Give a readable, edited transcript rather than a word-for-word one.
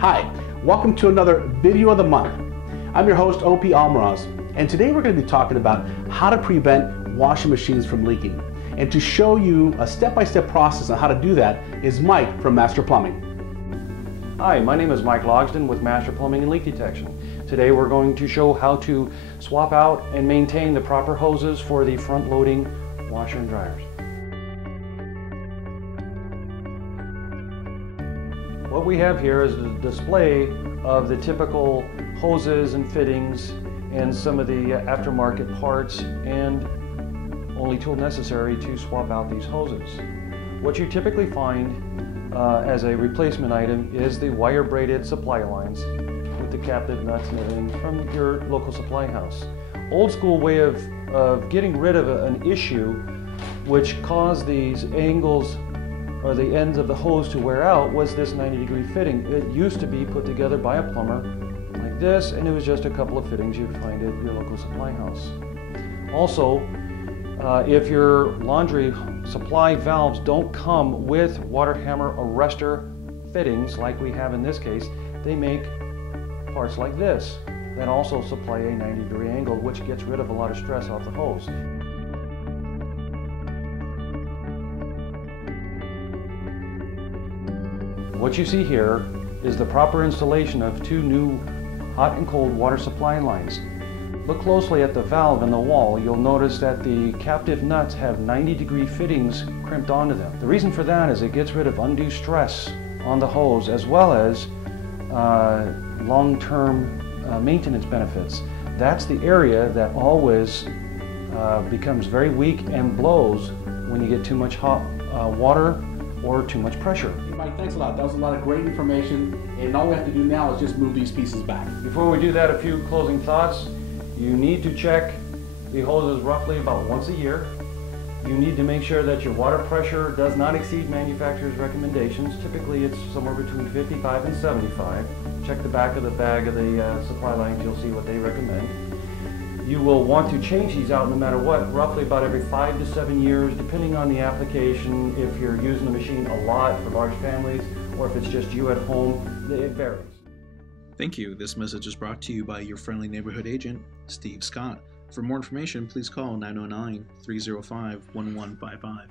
Hi, welcome to another video of the month. I'm your host, OP Almaraz, and today we're going to be talking about how to prevent washing machines from leaking. And to show you a step-by-step process on how to do that is Mike from Master Plumbing. Hi, my name is Mike Logsdon with Master Plumbing and Leak Detection. Today we're going to show how to swap out and maintain the proper hoses for the front-loading washer and dryers. What we have here is a display of the typical hoses and fittings and some of the aftermarket parts and only tool necessary to swap out these hoses. What you typically find as a replacement item is the wire braided supply lines with the captive nuts and everything from your local supply house. Old school way of getting rid of an issue which caused these angles or the ends of the hose to wear out was this 90-degree fitting. It used to be put together by a plumber like this, and it was just a couple of fittings you'd find at your local supply house. Also, if your laundry supply valves don't come with water hammer arrestor fittings like we have in this case, they make parts like this that also supply a 90-degree angle, which gets rid of a lot of stress off the hose. What you see here is the proper installation of two new hot and cold water supply lines. Look closely at the valve in the wall. You'll notice that the captive nuts have 90-degree fittings crimped onto them. The reason for that is it gets rid of undue stress on the hose as well as long-term maintenance benefits. That's the area that always becomes very weak and blows when you get too much hot water or too much pressure. Mike, thanks a lot. That was a lot of great information, and all we have to do now is just move these pieces back. Before we do that, a few closing thoughts. You need to check the hoses roughly about once a year. You need to make sure that your water pressure does not exceed manufacturer's recommendations. Typically it's somewhere between 55 and 75. Check the back of the bag of the supply lines, you'll see what they recommend. You will want to change these out no matter what, roughly about every 5 to 7 years, depending on the application. If you're using the machine a lot for large families, or if it's just you at home, it varies. Thank you. This message is brought to you by your friendly neighborhood agent, Steve Scott. For more information, please call 909-305-1155.